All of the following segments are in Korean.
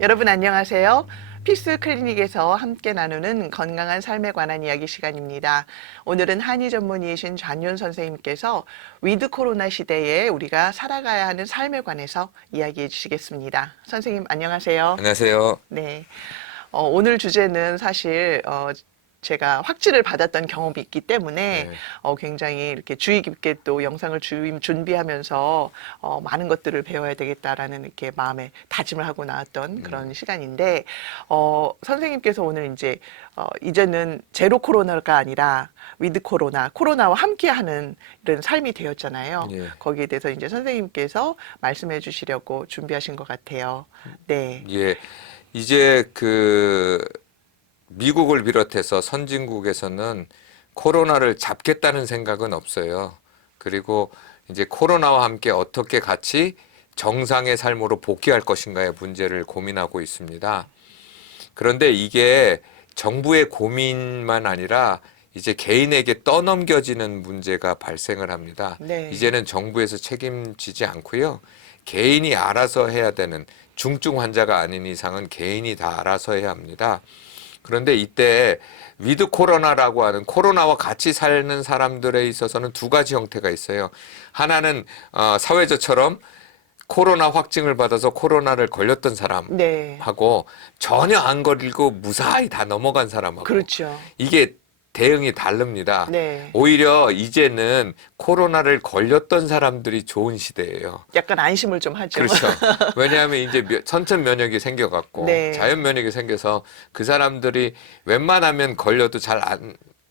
여러분 안녕하세요. 피스 클리닉에서 함께 나누는 건강한 삶에 관한 이야기 시간입니다. 오늘은 한의 전문의이신 잔윤 선생님께서 위드 코로나 시대에 우리가 살아가야 하는 삶에 관해서 이야기해 주시겠습니다. 선생님 안녕하세요. 안녕하세요. 네. 오늘 주제는 사실 제가 확진을 받았던 경험이 있기 때문에 네. 굉장히 이렇게 주의 깊게 또 영상을 준비하면서 많은 것들을 배워야 되겠다라는 이렇게 마음에 다짐을 하고 나왔던 그런 시간인데 선생님께서 오늘 이제는 제로 코로나가 아니라 위드 코로나, 코로나와 함께하는 이런 삶이 되었잖아요. 예. 거기에 대해서 이제 선생님께서 말씀해 주시려고 준비하신 것 같아요. 네. 예. 이제 미국을 비롯해서 선진국에서는 코로나를 잡겠다는 생각은 없어요. 그리고 이제 코로나와 함께 어떻게 같이 정상의 삶으로 복귀할 것인가의 문제를 고민하고 있습니다. 그런데 이게 정부의 고민만 아니라 이제 개인에게 떠넘겨지는 문제가 발생을 합니다. 네. 이제는 정부에서 책임지지 않고요. 개인이 알아서 해야 되는 중증 환자가 아닌 이상은 개인이 다 알아서 해야 합니다. 그런데 이때 위드 코로나라고 하는 코로나와 같이 사는 사람들에 있어서는 두 가지 형태가 있어요. 하나는 사회자처럼 코로나 확진을 받아서 코로나를 걸렸던 사람하고 네. 전혀 안 걸리고 무사히 다 넘어간 사람하고 그렇죠. 이게 대응이 다릅니다. 네. 오히려 이제는 코로나를 걸렸던 사람들이 좋은 시대예요. 약간 안심을 좀 하죠. 그렇죠. 왜냐하면 이제 선천 면역이 생겨갖고 네. 자연 면역이 생겨서 그 사람들이 웬만하면 걸려도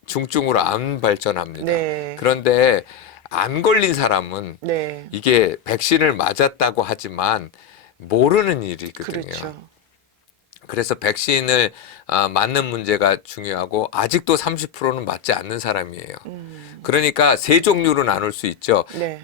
중증으로 안 발전합니다. 네. 그런데 안 걸린 사람은 네. 이게 백신을 맞았다고 하지만 모르는 일이거든요. 그렇죠. 그래서 백신을 맞는 문제가 중요하고 아직도 30%는 맞지 않는 사람이에요. 그러니까 세 종류로 나눌 수 있죠. 네.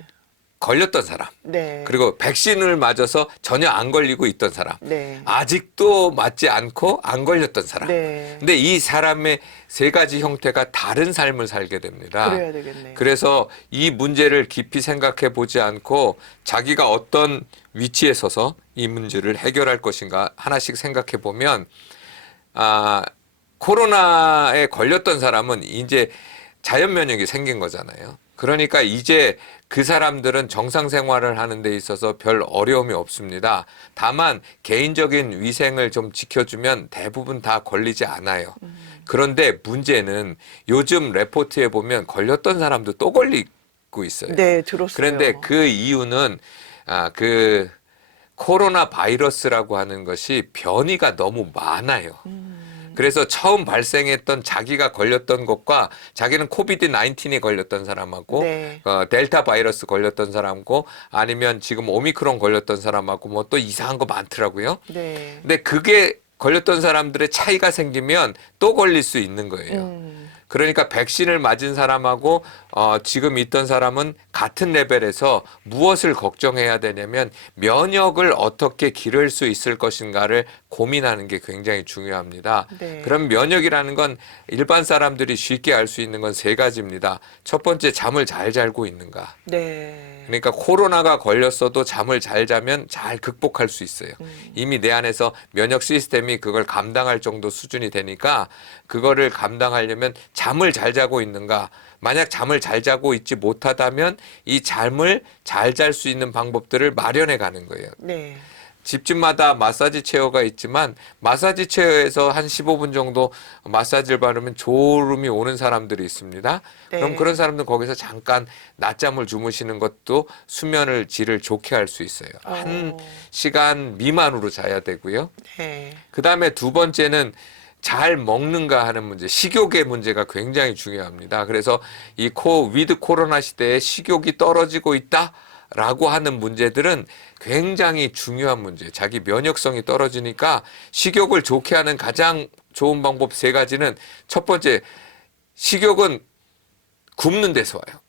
걸렸던 사람, 네. 그리고 백신을 맞아서 전혀 안 걸리고 있던 사람, 네. 아직도 맞지 않고 안 걸렸던 사람. 네. 근데 이 사람의 세 가지 형태가 다른 삶을 살게 됩니다. 그래야 되겠네. 그래서 이 문제를 깊이 생각해 보지 않고 자기가 어떤 위치에 서서 이 문제를 해결할 것인가 하나씩 생각해 보면 코로나에 걸렸던 사람은 이제 자연 면역이 생긴 거잖아요. 그러니까 이제 그 사람들은 정상 생활을 하는 데 있어서 별 어려움이 없습니다. 다만 개인적인 위생을 좀 지켜주면 대부분 다 걸리지 않아요. 그런데 문제는 요즘 레포트에 보면 걸렸던 사람도 또 걸리고 있어요. 네, 들었어요. 그런데 그 이유는 코로나 바이러스라고 하는 것이 변이가 너무 많아요. 그래서 처음 발생했던 자기가 걸렸던 것과 자기는 코비드 19에 걸렸던 사람하고 네. 델타 바이러스 걸렸던 사람하고 아니면 지금 오미크론 걸렸던 사람하고 뭐 또 이상한 거 많더라고요. 네. 근데 그게 걸렸던 사람들의 차이가 생기면 또 걸릴 수 있는 거예요. 그러니까 백신을 맞은 사람하고 지금 있던 사람은 같은 레벨에서 무엇을 걱정해야 되냐면 면역을 어떻게 기를 수 있을 것인가를 고민하는 게 굉장히 중요합니다. 네. 그럼 면역이라는 건 일반 사람들이 쉽게 알 수 있는 건 세 가지입니다. 첫 번째, 잠을 잘 자고 있는가. 네. 그러니까 코로나가 걸렸어도 잠을 잘 자면 잘 극복할 수 있어요. 이미 내 안에서 면역 시스템이 그걸 감당할 정도 수준이 되니까 그거를 감당하려면 잠을 잘 자고 있는가. 만약 잠을 잘 자고 있지 못하다면 이 잠을 잘 잘 수 있는 방법들을 마련해 가는 거예요. 네. 집집마다 마사지 체어가 있지만 마사지 체어에서 한 15분 정도 마사지를 받으면 졸음이 오는 사람들이 있습니다. 네. 그럼 그런 사람들은 거기서 잠깐 낮잠을 주무시는 것도 수면을 질을 좋게 할 수 있어요. 한 시간 미만으로 자야 되고요. 네. 그다음에 두 번째는 잘 먹는가 하는 문제, 식욕의 문제가 굉장히 중요합니다. 그래서 이 위드 코로나 시대에 식욕이 떨어지고 있다라고 하는 문제들은 굉장히 중요한 문제. 자기 면역성이 떨어지니까 식욕을 좋게 하는 가장 좋은 방법 세 가지는 첫 번째, 식욕은 굶는 데서 와요.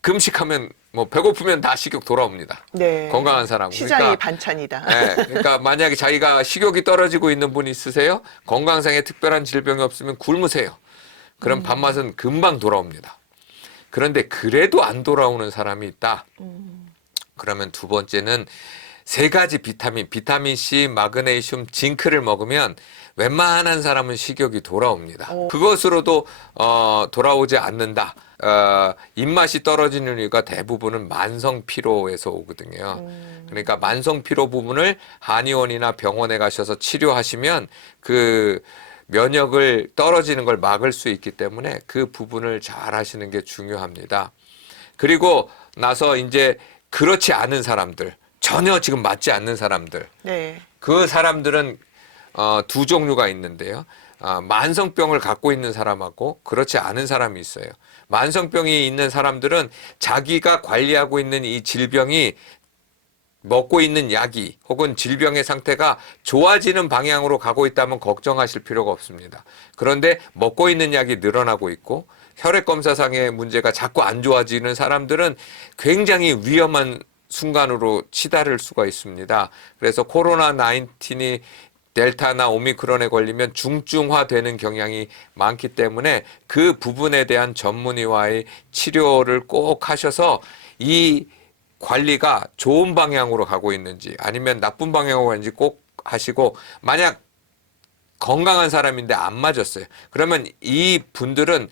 금식하면 뭐 배고프면 다 식욕 돌아옵니다. 네. 건강한 사람. 시장이 반찬이다. 네, 그러니까 만약에 자기가 식욕이 떨어지고 있는 분이 있으세요. 건강상에 특별한 질병이 없으면 굶으세요. 그럼 밥맛은 금방 돌아옵니다. 그런데 그래도 안 돌아오는 사람이 있다. 그러면 두 번째는 세 가지 비타민 C, 마그네슘, 징크를 먹으면 웬만한 사람은 식욕이 돌아옵니다. 오. 그것으로도 돌아오지 않는다. 입맛이 떨어지는 이유가 대부분은 만성 피로에서 오거든요. 그러니까 만성 피로 부분을 한의원이나 병원에 가셔서 치료하시면 그 면역을 떨어지는 걸 막을 수 있기 때문에 그 부분을 잘 하시는 게 중요합니다. 그리고 나서 이제 그렇지 않은 사람들, 전혀 지금 맞지 않는 사람들, 네. 그 사람들은 두 종류가 있는데요. 만성병을 갖고 있는 사람하고 그렇지 않은 사람이 있어요. 만성병이 있는 사람들은 자기가 관리하고 있는 이 질병이 먹고 있는 약이 혹은 질병의 상태가 좋아지는 방향으로 가고 있다면 걱정하실 필요가 없습니다. 그런데 먹고 있는 약이 늘어나고 있고 혈액 검사상의 문제가 자꾸 안 좋아지는 사람들은 굉장히 위험한 순간으로 치달을 수가 있습니다. 그래서 코로나 19이 델타나 오미크론에 걸리면 중증화되는 경향이 많기 때문에 그 부분에 대한 전문의와의 치료를 꼭 하셔서 이 관리가 좋은 방향으로 가고 있는지 아니면 나쁜 방향으로 가는지 꼭 하시고, 만약 건강한 사람인데 안 맞았어요. 그러면 이 분들은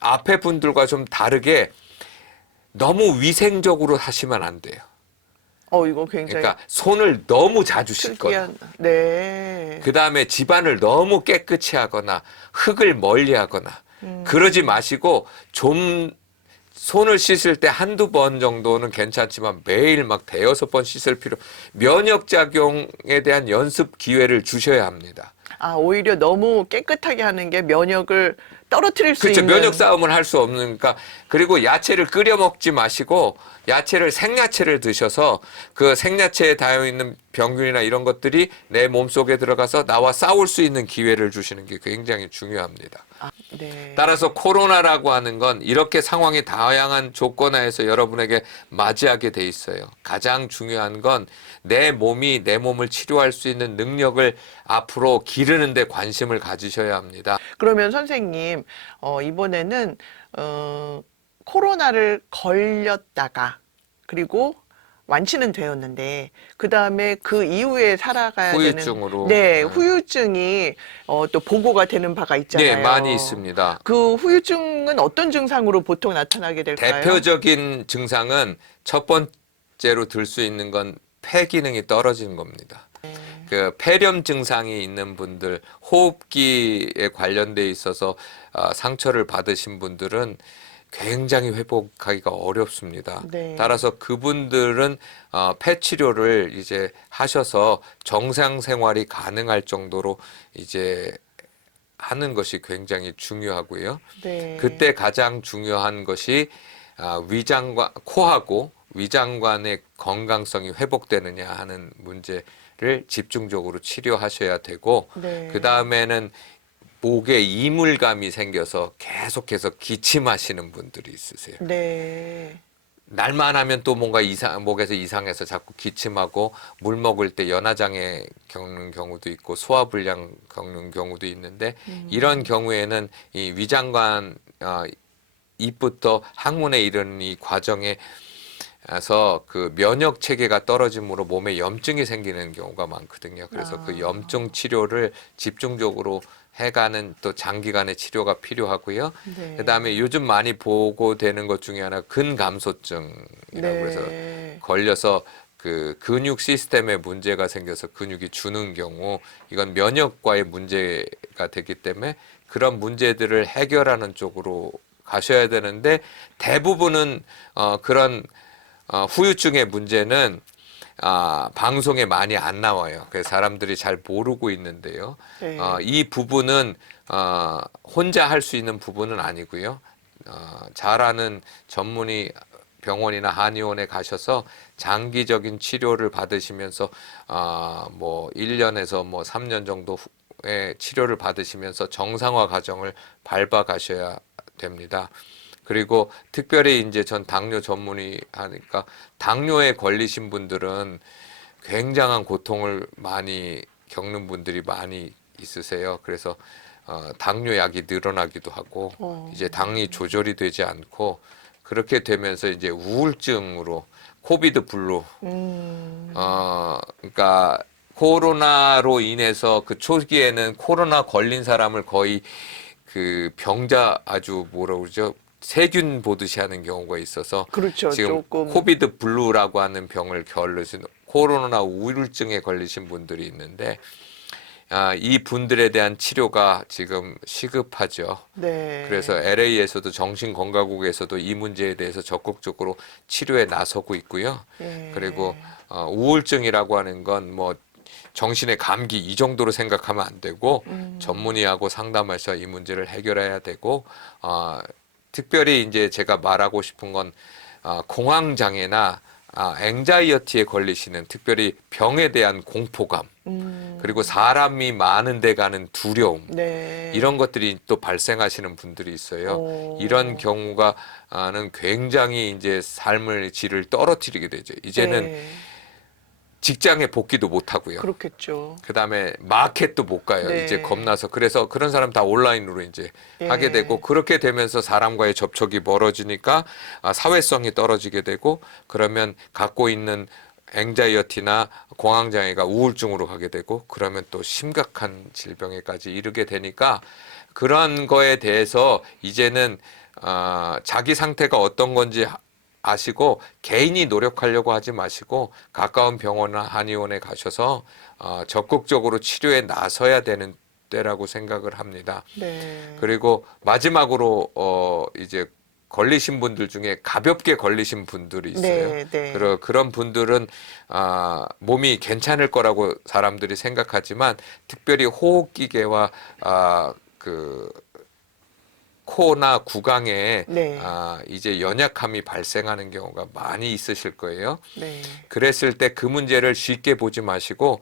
앞에 분들과 좀 다르게 너무 위생적으로 하시면 안 돼요. 이거 굉장히 그러니까 손을 너무 자주 씻거나, 특이한. 네. 그 다음에 집안을 너무 깨끗이 하거나 흙을 멀리 하거나 그러지 마시고, 좀 손을 씻을 때 한두 번 정도는 괜찮지만 매일 막 대여섯 번 씻을 면역작용에 대한 연습 기회를 주셔야 합니다. 오히려 너무 깨끗하게 하는 게 면역을 떨어뜨릴 수 그렇죠. 있는. 면역 싸움을 할 수 없으니까. 그리고 야채를 끓여 먹지 마시고 야채를 생야채를 드셔서 그 생야채에 닿여 있는 병균이나 이런 것들이 내 몸속에 들어가서 나와 싸울 수 있는 기회를 주시는 게 굉장히 중요합니다. 네. 따라서 코로나라고 하는 건 이렇게 상황이 다양한 조건하에서 여러분에게 맞이하게 돼 있어요. 가장 중요한 건 내 몸이 내 몸을 치료할 수 있는 능력을 앞으로 기르는 데 관심을 가지셔야 합니다. 그러면 선생님, 이번에는 코로나를 걸렸다가 그리고 완치는 되었는데 그 다음에 그 이후에 살아가야 후유증으로. 되는 후유증이 또 보고가 되는 바가 있잖아요. 네, 많이 있습니다. 그 후유증은 어떤 증상으로 보통 나타나게 될까요? 대표적인 증상은 첫 번째로 들 수 있는 건 폐 기능이 떨어지는 겁니다. 그 폐렴 증상이 있는 분들, 호흡기에 관련돼 있어서 상처를 받으신 분들은 굉장히 회복하기가 어렵습니다. 네. 따라서 그분들은 폐 치료를 이제 하셔서 정상 생활이 가능할 정도로 이제 하는 것이 굉장히 중요하고요. 네. 그때 가장 중요한 것이 위장관, 코하고 위장관의 건강성이 회복되느냐 하는 문제를 집중적으로 치료하셔야 되고, 네. 그 다음에는 목에 이물감이 생겨서 계속해서 기침하시는 분들이 있으세요. 네. 날만 하면 또 뭔가 목에서 이상해서 자꾸 기침하고, 물 먹을 때 연화장애 겪는 경우도 있고 소화불량 겪는 경우도 있는데, 이런 경우에는 이 위장관 입부터 항문에 이르는 이 과정에서 그 면역 체계가 떨어짐으로 몸에 염증이 생기는 경우가 많거든요. 그래서 그 염증 치료를 집중적으로 해가는 또 장기간의 치료가 필요하고요. 네. 그다음에 요즘 많이 보고되는 것 중에 하나 근감소증이라고 해서 걸려서 그 근육 시스템에 문제가 생겨서 근육이 주는 경우, 이건 면역과의 문제가 되기 때문에 그런 문제들을 해결하는 쪽으로 가셔야 되는데, 대부분은 그런 후유증의 문제는 방송에 많이 안 나와요. 그래서 사람들이 잘 모르고 있는데요. 네. 이 부분은 혼자 할 수 있는 부분은 아니고요. 잘 아는 전문의 병원이나 한의원에 가셔서 장기적인 치료를 받으시면서 뭐 1년에서 뭐 3년 정도의 치료를 받으시면서 정상화 과정을 밟아 가셔야 됩니다. 그리고 특별히 이제 전 당뇨 전문의 하니까, 당뇨에 걸리신 분들은 굉장한 고통을 많이 겪는 분들이 많이 있으세요. 그래서 당뇨약이 늘어나기도 하고 이제 당이 조절이 되지 않고, 그렇게 되면서 이제 우울증으로 코비드 블루. 음. 그러니까 코로나로 인해서 그 초기에는 코로나 걸린 사람을 거의 그 병자 아주 뭐라 그러죠? 세균 보듯이 하는 경우가 있어서 그렇죠. 지금 조금. 코비드 블루라고 하는 병을 겨루신 코로나 우울증에 걸리신 분들이 있는데 이 분들에 대한 치료가 지금 시급하죠. 네. 그래서 LA에서도 정신건강국에서도 이 문제에 대해서 적극적으로 치료에 나서고 있고요. 예. 그리고 우울증이라고 하는 건 뭐 정신의 감기 이 정도로 생각하면 안 되고 전문의하고 상담해서 이 문제를 해결해야 되고 특별히 이제 제가 말하고 싶은 건 공황 장애나 앵자이어티에 걸리시는 특별히 병에 대한 공포감 그리고 사람이 많은 데 가는 두려움 네. 이런 것들이 또 발생하시는 분들이 있어요. 오. 이런 경우가는 굉장히 이제 삶의 질을 떨어뜨리게 되죠. 이제는 네. 직장에 복귀도 못 하고요. 그렇겠죠. 그다음에 마켓도 못 가요. 네. 이제 겁나서. 그래서 그런 사람 다 온라인으로 이제 예. 하게 되고 그렇게 되면서 사람과의 접촉이 멀어지니까 사회성이 떨어지게 되고 그러면 갖고 있는 앵자이어티나 공황장애가 우울증으로 가게 되고 그러면 또 심각한 질병에까지 이르게 되니까 그런 거에 대해서 이제는 자기 상태가 어떤 건지 아시고 개인이 노력하려고 하지 마시고 가까운 병원이나 한의원에 가셔서 적극적으로 치료에 나서야 되는 때라고 생각을 합니다. 네. 그리고 마지막으로 이제 걸리신 분들 중에 가볍게 걸리신 분들이 있어요. 네, 네. 그런 분들은 몸이 괜찮을 거라고 사람들이 생각하지만 특별히 호흡기계와 그 코나 구강에 네. 이제 연약함이 발생하는 경우가 많이 있으실 거예요. 네. 그랬을 때 그 문제를 쉽게 보지 마시고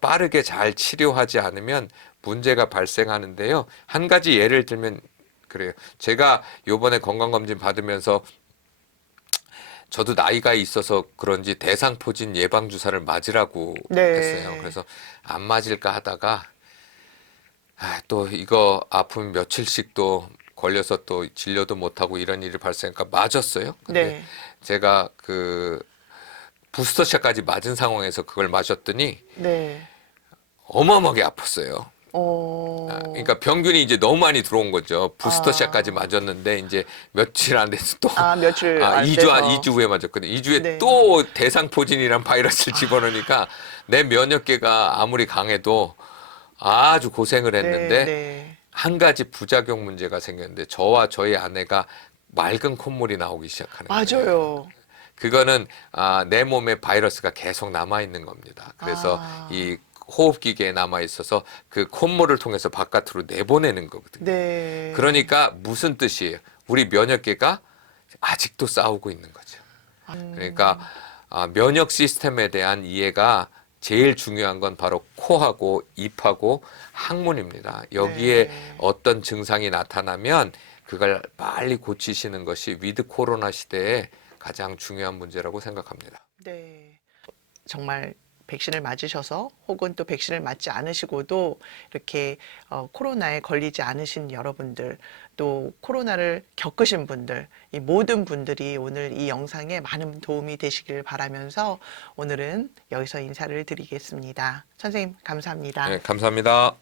빠르게 잘 치료하지 않으면 문제가 발생하는데요. 한 가지 예를 들면 그래요. 제가 요번에 건강검진 받으면서 저도 나이가 있어서 그런지 대상포진 예방주사를 맞으라고 네. 했어요. 그래서 안 맞을까 하다가 또 이거 아프면 며칠씩 또 걸려서 또 진료도 못하고 이런 일이 발생하니까 맞았어요. 근데 네. 제가 그 부스터샷까지 맞은 상황에서 그걸 맞았더니 네. 어마어마하게 아팠어요. 그러니까 병균이 이제 너무 많이 들어온 거죠. 부스터샷까지 맞았는데 이제 며칠 안 돼서 또 며칠 안 2주, 돼서. 2주 후에 맞았거든요. 2주에 네. 또 대상포진이란 바이러스를 집어넣으니까 내 면역계가 아무리 강해도 아주 고생을 했는데 네. 한 가지 부작용 문제가 생겼는데 저와 저희 아내가 맑은 콧물이 나오기 시작하는 거예요. 맞아요. 그거는 내 몸에 바이러스가 계속 남아 있는 겁니다. 그래서 이 호흡기계에 남아 있어서 그 콧물을 통해서 바깥으로 내보내는 거거든요. 네. 그러니까 무슨 뜻이에요? 우리 면역계가 아직도 싸우고 있는 거죠. 그러니까 면역 시스템에 대한 이해가 제일 중요한 건 바로 코하고 입하고 항문입니다. 여기에 네. 어떤 증상이 나타나면 그걸 빨리 고치시는 것이 위드 코로나 시대에 가장 중요한 문제라고 생각합니다. 네. 정말 백신을 맞으셔서 혹은 또 백신을 맞지 않으시고도 이렇게 코로나에 걸리지 않으신 여러분들 또 코로나를 겪으신 분들 이 모든 분들이 오늘 이 영상에 많은 도움이 되시길 바라면서 오늘은 여기서 인사를 드리겠습니다. 선생님 감사합니다. 네, 감사합니다.